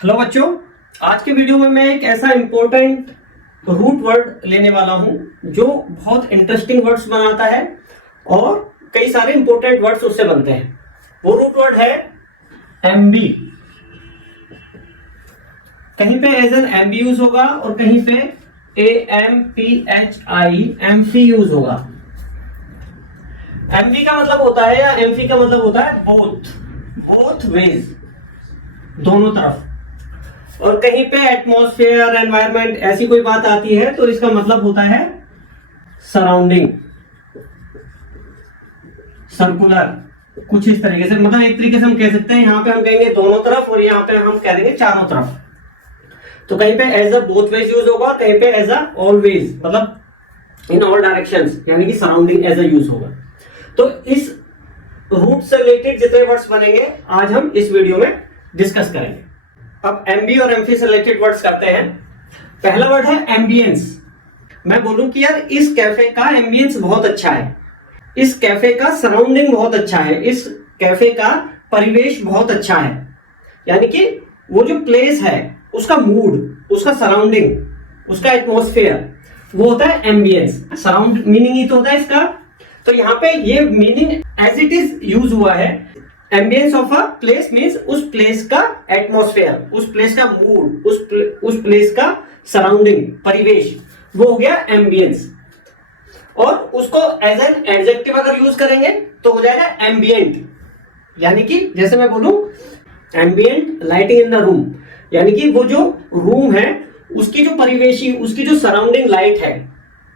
Hello बच्चों, आज के वीडियो में मैं एक ऐसा इंपॉर्टेंट रूट वर्ड लेने वाला हूं जो बहुत इंटरेस्टिंग वर्ड्स बनाता है और कई सारे इंपॉर्टेंट वर्ड्स उससे बनते हैं। वो रूट वर्ड है एमबी। कहीं पे एज एन एमबी यूज होगा और कहीं पे AMPHI एमसी यूज होगा। एमबी का मतलब होता है या एमसी का मतलब होता है बोथ वेज, दोनों तरफ। और कहीं पे एटमॉस्फेयर, एनवायरनमेंट ऐसी कोई बात आती है तो इसका मतलब होता है सराउंडिंग, सर्कुलर, कुछ इस तरीके से। मतलब एक तरीके से हम कह सकते हैं, यहां पे हम कहेंगे दोनों तरफ और यहां पे हम कह देंगे चारों तरफ। तो कहीं पे as a both ways use होगा, कहीं पे एज अ ऑलवेज, मतलब इन ऑल डायरेक्शंस, यानी कि सराउंडिंग एज अ यूज होगा। तो इस रूट से रिलेटेड जितने वर्ड्स बनेंगे आज हम इस वीडियो में डिस्कस करेंगे। अब एमबी और एमसी से रिलेटेड वर्ड्स करते हैं। पहला वर्ड है एम्बियंस। मैं बोलूं कि यार इस कैफे का एम्बियंस बहुत अच्छा है, इस कैफे का सराउंडिंग बहुत अच्छा है, इस कैफे का परिवेश बहुत अच्छा है, यानी कि वो जो प्लेस है उसका मूड, उसका सराउंडिंग, उसका एटमॉस्फेयर, वो होता है एम्बियंस। सराउंड मीनिंग ही तो होता है इसका। तो यहाँ पे ये meaning as it is use हुआ है। Ambience of a place means उस प्लेस का एटमॉस्फेयर, उस प्लेस का मूड, उस प्लेस का सराउंडिंग, परिवेश, वो हो गया एम्बियंस। और उसको एज एन एडजेक्टिव अगर यूज करेंगे तो हो जाएगा एम्बियंट। यानी कि जैसे मैं बोलूं ambient lighting in the room, यानी कि वो जो रूम है उसकी जो परिवेशी, उसकी जो सराउंडिंग लाइट है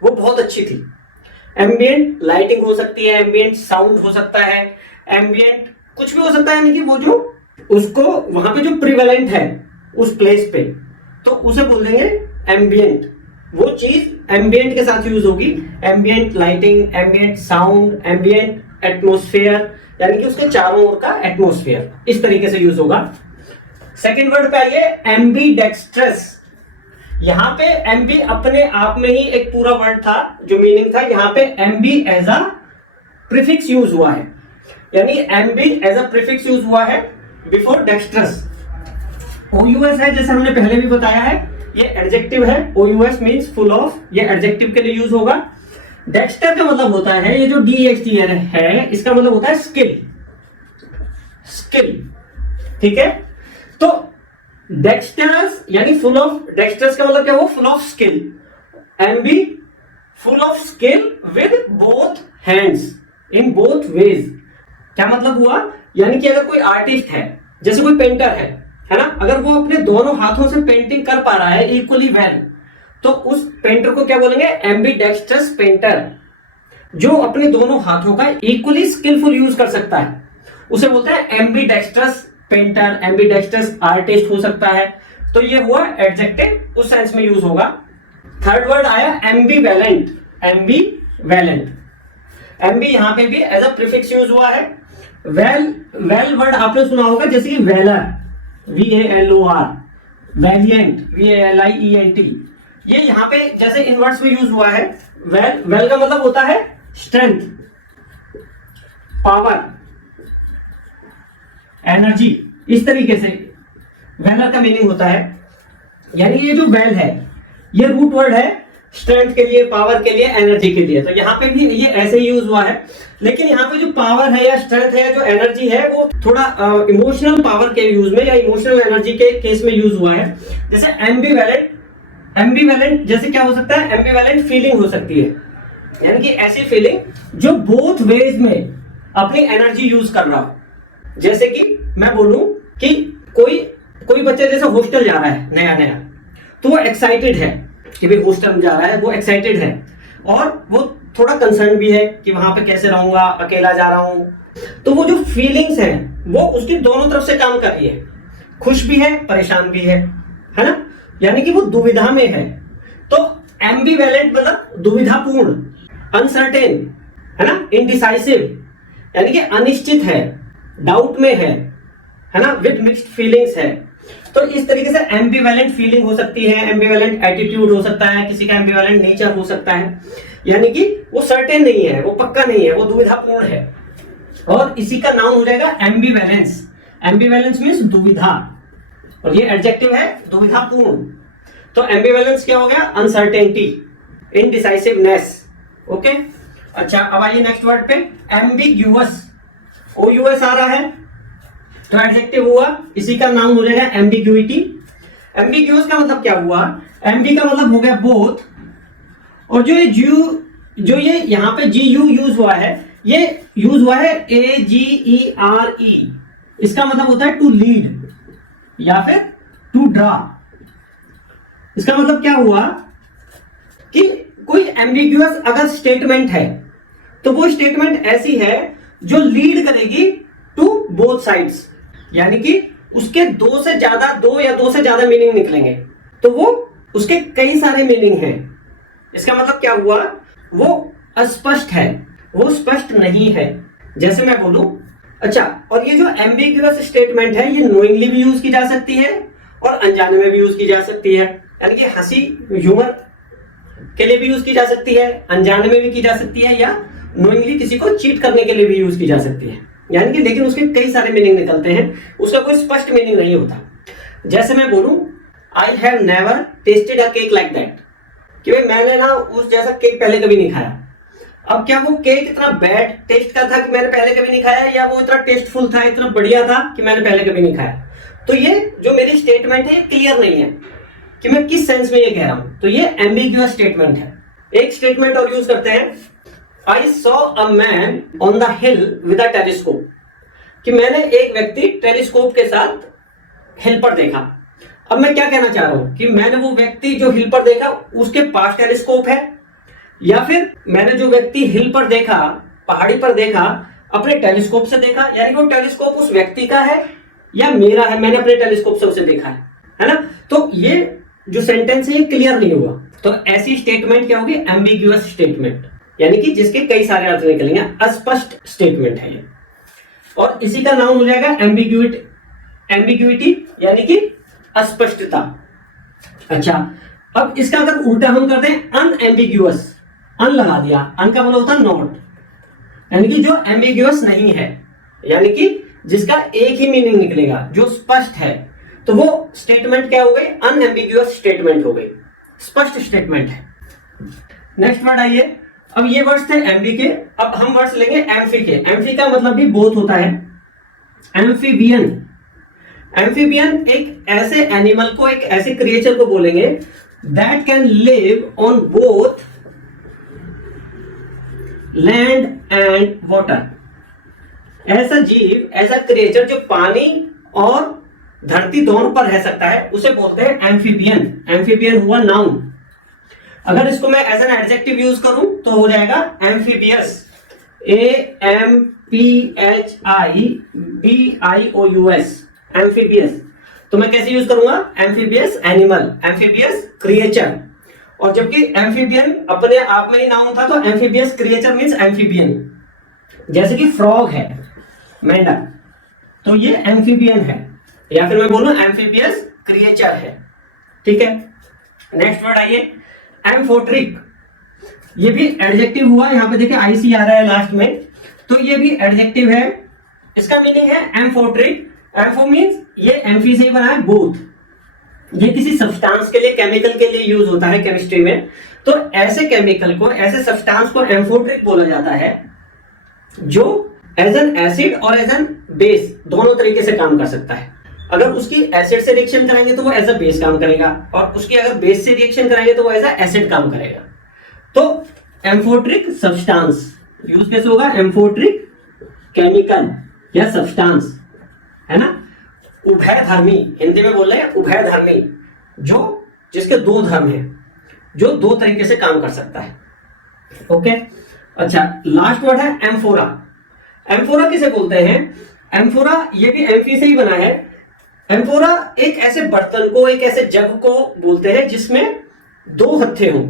वो बहुत अच्छी थी। एम्बियंट लाइटिंग हो सकती है, एम्बियंट साउंड हो सकता है, एम्बियंट कुछ भी हो सकता है, यानी कि वो जो उसको वहां पे जो प्रिवेलेंट है उस प्लेस पे, तो उसे बोल देंगे एम्बियंट। वो चीज एम्बियंट के साथ यूज होगी। Ambient lighting, ambient sound, ambient atmosphere, यानी कि उसके चारों ओर का एटमॉस्फेयर, इस तरीके से यूज होगा। सेकेंड वर्ड पे आइए, एम्बीडेक्स्ट्रस। यहां पे एमबी अपने आप में ही एक पूरा वर्ड था, जो मीनिंग था। यहां पे ambi as a prefix use हुआ है, यानी ambi as a prefix use हुआ है बिफोर डेक्स्ट्रस। OUS है, जैसे हमने पहले भी बताया है, ये एडजेक्टिव है। OUS मींस फुल ऑफ, ये एडजेक्टिव के लिए यूज होगा। डेक्स्टर का मतलब होता है, ये जो DXTR है इसका मतलब होता है स्किल, ठीक है। तो डेक्स्टरस यानी फुल ऑफ, डेक्स्टरस का मतलब क्या हुआ, full of skill. MB full of skill with both hands in both ways. क्या मतलब हुआ, यानी कि अगर कोई आर्टिस्ट है, जैसे कोई पेंटर है ना, अगर वो अपने दोनों हाथों से पेंटिंग कर पा रहा है इक्वली वेल, तो उस पेंटर को क्या बोलेंगे, एम्बीडेक्स्ट्रस पेंटर। जो अपने दोनों हाथों का इक्वली स्किलफुल यूज कर सकता है उसे बोलते हैं एम्बीडेक्स्ट्रस पेंटर, एम्बीडेक्स्ट्रस आर्टिस्ट हो सकता है। तो ये हुआ एडजेक्टिव, उस सेंस में यूज होगा। थर्ड वर्ड आया एम्बीवेलेंट। एमबी यहां पे भी एज अ प्रीफिक्स यूज हुआ है। वेल वर्ड आपने सुना होगा, जैसे कि वेलर, VALOR, वैलिएंट, VALIENT। ये यहां पे जैसे इन वर्ड्स में यूज हुआ है। वेल का मतलब होता है स्ट्रेंथ, पावर, एनर्जी, इस तरीके से वेलर का मीनिंग होता है। यानी ये जो वेल है ये रूट वर्ड है स्ट्रेंथ के लिए, पावर के लिए, एनर्जी के लिए। तो यहाँ पे भी ये ऐसे ही यूज हुआ है। लेकिन यहाँ पे जो पावर है या स्ट्रेंथ है, जो एनर्जी है, वो थोड़ा इमोशनल पावर के यूज में या इमोशनल एनर्जी के केस में यूज हुआ है। जैसे एम्बीवेलेंट जैसे क्या हो सकता है, एम्बीवेलेंट फीलिंग हो सकती है, यानी कि ऐसी फीलिंग जो बोथ वेज में अपनी एनर्जी यूज कर रहा हो। जैसे कि मैं बोलूं कि कोई बच्चा जैसे हॉस्टल जा रहा है नया, तो वो एक्साइटेड है कि भाई हॉस्टल जा रहा है, वो एक्साइटेड है और वो थोड़ा कंसर्न भी है कि वहां पे कैसे रहूंगा, अकेला जा रहा हूं। तो वो जो फीलिंग्स हैं वो उसकी दोनों तरफ से काम कर रही है, खुश भी है, परेशान भी है ना, यानी कि वो दुविधा में है। तो एम्बीवेलेंट मतलब दुविधापूर्ण, अनसर्टेन, है ना, इनडिसाइसिव, यानी कि अनिश्चित है, डाउट में है ना, विद मिक्स्ड फीलिंग्स है। तो इस तरीके से एम्बिवेलेंट फीलिंग हो सकती है, एम्बिवेलेंट एटीट्यूड हो सकता है, किसी का एम्बिवेलेंट नेचर हो सकता है, यानी कि वो सर्टेन नहीं है, वो पक्का नहीं है, वो दुविधापूर्ण है। और इसी का नाम हो जाएगा एम्बिवेलेंस। एम्बिवेलेंस मींस दुविधा, और ये एडजेक्टिव है दुविधापूर्ण। तो एम्बिवेलेंस क्या हो गया? Uncertainty, indecisiveness. ओके, अच्छा अब आइए नेक्स्ट वर्ड पे, एम्बिग्यूअस। OUS आ रहा है तो एडजेक्टिव हुआ, इसी का नाम हो जाएगा एम्बिग्यूइटी। एम्बिग्यूअस का मतलब क्या हुआ? एम्बी का मतलब हो गया बोथ, और जो ये यहाँ पे GU यूज हुआ है, ये यूज हुआ है AGERE। इसका मतलब होता है टू लीड या फिर टू ड्रा। इसका मतलब क्या हुआ कि कोई एम्बिग्यूअस अगर स्टेटमेंट है तो वो स्टेटमेंट ऐसी है जो लीड करेगी टू बोथ साइड्स, यानी कि उसके दो या दो से ज्यादा मीनिंग निकलेंगे, तो वो उसके कई सारे मीनिंग हैं। इसका मतलब क्या हुआ? वो अस्पष्ट है, वो स्पष्ट नहीं है। जैसे मैं बोलूं, अच्छा, और ये जो एम्बिग्यूअस स्टेटमेंट है ये नोइंगली भी यूज की जा सकती है और अनजाने में भी यूज की जा सकती है, यानी कि हंसी ह्यूमर के लिए भी यूज की जा सकती है, अनजाने में भी की जा सकती है, या नोइंगली किसी को चीट करने के लिए भी यूज की जा सकती है, यानी कि लेकिन उसके कई सारे मीनिंग निकलते हैं, उसका कोई स्पष्ट मीनिंग नहीं होता। जैसे मैं बोलूं, I have never tested a cake like that, कि भाई मैंने ना उस जैसा केक पहले कभी नहीं खाया। अब क्या वो केक इतना बैड टेस्ट का था कि मैंने पहले कभी नहीं खाया, या वो इतना टेस्टफुल था, इतना बढ़िया था कि मैंने पहले कभी नहीं खाया? तो ये जो मेरी स्टेटमेंट है क्लियर नहीं है कि मैं किस सेंस में ये कह रहा हूं, तो ये एम्बिग्यूअस स्टेटमेंट है। एक स्टेटमेंट और यूज करते हैं, I saw a man on the hill with a telescope, कि मैंने एक व्यक्ति टेलीस्कोप के साथ हिल पर देखा। अब मैं क्या कहना चाह रहा हूं कि मैंने वो व्यक्ति जो हिल पर देखा उसके पास टेलीस्कोप है, या फिर मैंने जो व्यक्ति हिल पर देखा, पहाड़ी पर देखा, अपने टेलीस्कोप से देखा, यानी वो टेलीस्कोप उस व्यक्ति का है या मेरा है, मैंने अपने टेलीस्कोप से उसे देखा है ना? तो ये जो सेंटेंस है ये क्लियर नहीं हुआ, तो ऐसी स्टेटमेंट क्या होगी? एम्बिग्यूअस स्टेटमेंट, यानी कि जिसके कई सारे अर्थ निकलेंगे, अस्पष्ट स्टेटमेंट है ये, और इसी का नाम हो जाएगा एम्बिग्यूइटी, यानी कि अस्पष्टता। अच्छा, अब इसका अगर उल्टा हम कर दें, अनएम्बिग्यूअस, अन लगा दिया, अन का मतलब होता है नॉट, यानी कि जो एम्बिग्यूअस नहीं है, यानी कि जिसका एक ही मीनिंग निकलेगा, जो स्पष्ट है, तो वो स्टेटमेंट क्या हो गई? अनएम्बिग्यूअस स्टेटमेंट हो गई, स्पष्ट स्टेटमेंट है। नेक्स्ट वर्ड आइए, अब ये वर्ड्स थे एम्बी के, अब हम वर्ड्स लेंगे एम्फी के। एम्फी का मतलब भी बोथ होता है। एम्फीबियन, एम्फीबियन एक ऐसे एनिमल को, एक ऐसे क्रिएचर को बोलेंगे that can live on both land and water. ऐसा जीव, ऐसा क्रिएचर जो पानी और धरती दोनों पर रह सकता है, उसे बोलते हैं एम्फीबियन। एम्फीबियन हुआ नाउन। अगर इसको मैं एज एन एडजेक्टिव यूज करूं तो हो जाएगा एम्फीबियस, AMPHIBIOUS, एम्फीबियस। तो मैं कैसे यूज करूंगा? Amphibious animal, amphibious creature. और जबकि एम्फीबियन अपने आप में ही नाउन था, तो एम्फीबियस क्रिएचर मींस एम्फीबियन। जैसे कि फ्रॉग है, मेंढक, तो ये एम्फीबियन है, या फिर मैं बोलूं एम्फीबियस क्रिएचर है। ठीक है, नेक्स्ट वर्ड आइए, एम्फोट्रिक। ये भी एडजेक्टिव हुआ, यहां पे देखिए IC आ रहा है लास्ट में, तो ये भी एडजेक्टिव है। इसका मीनिंग है एम्फोट्रिक। एम्फो मींस ये एम्फी से ही बना है, बोथ। ये किसी सब्सटेंस के लिए, केमिकल के लिए यूज होता है केमिस्ट्री में। तो ऐसे केमिकल को, ऐसे सब्सटेंस को एम्फोट्रिक बोला जाता है जो एज एन एसिड और एज एन बेस दोनों तरीके से काम कर सकता है। अगर उसकी एसिड से रिएक्शन कराएंगे तो वो एज अ बेस काम करेगा, और उसकी अगर बेस से रिएक्शन कराएंगे तो वो एज अ एसिड काम करेगा। तो एम्फोट्रिक सब्सटेंस यूज कैसे होगा? एम्फोट्रिक केमिकल या सब्सटेंस, है ना? उभयधर्मी, हिंदी में बोल रहे हैं उभयधर्मी, जो जिसके दो धर्म हैं, जो दो तरीके से काम कर सकता है। ओके, अच्छा, लास्ट वर्ड है एम्फोरा। एम्फोरा किसे बोलते हैं? एम्फोरा ये भी एम्फी से ही बना है। एम्फोरा एक ऐसे बर्तन को, एक ऐसे जग को बोलते हैं जिसमें दो हत्थे हों।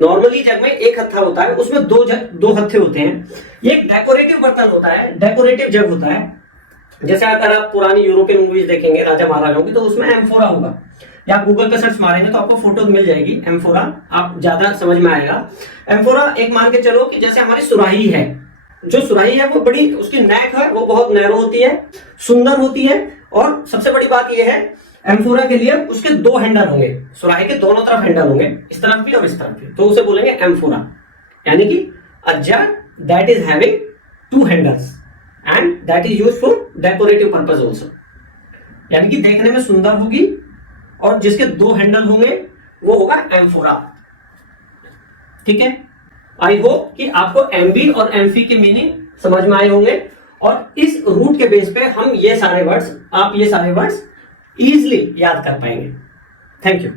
नॉर्मली जग में एक हत्था होता है, उसमें दो हत्थे होते हैं। ये एक डेकोरेटिव बर्तन होता है, डेकोरेटिव जग होता है। जैसे अगर आप पुरानी यूरोपियन मूवीज देखेंगे राजा महाराजाओं की, तो उसमें एम्फोरा होगा, या गूगल पे सर्च मारेंगे तो आपको फोटोज मिल जाएगी एम्फोरा, आप ज्यादा समझ में आएगा। एम्फोरा एक मान के चलो कि जैसे हमारी सुराही है, जो सुराही है वो बड़ी, उसकी नेक है वो बहुत नैरो होती है, सुंदर होती है, और सबसे बड़ी बात यह है एम्फोरा के लिए उसके दो हैंडल होंगे, सुराही के दोनों तरफ हैंडल होंगे, इस तरफ भी और इस तरफ भी, तो उसे बोलेंगे एम्फोरा। यानी कि a jar that is having two handles and that is used for decorative purpose also. यानी कि देखने में सुंदर होगी और जिसके दो हैंडल होंगे वो होगा एम्फोरा। ठीक है, आई होप कि आपको एमबी और एमफी के मीनिंग समझ में आए होंगे, और इस रूट के बेस पे हम ये सारे वर्ड्स, आप ये सारे वर्ड्स इजीली याद कर पाएंगे। Thank you.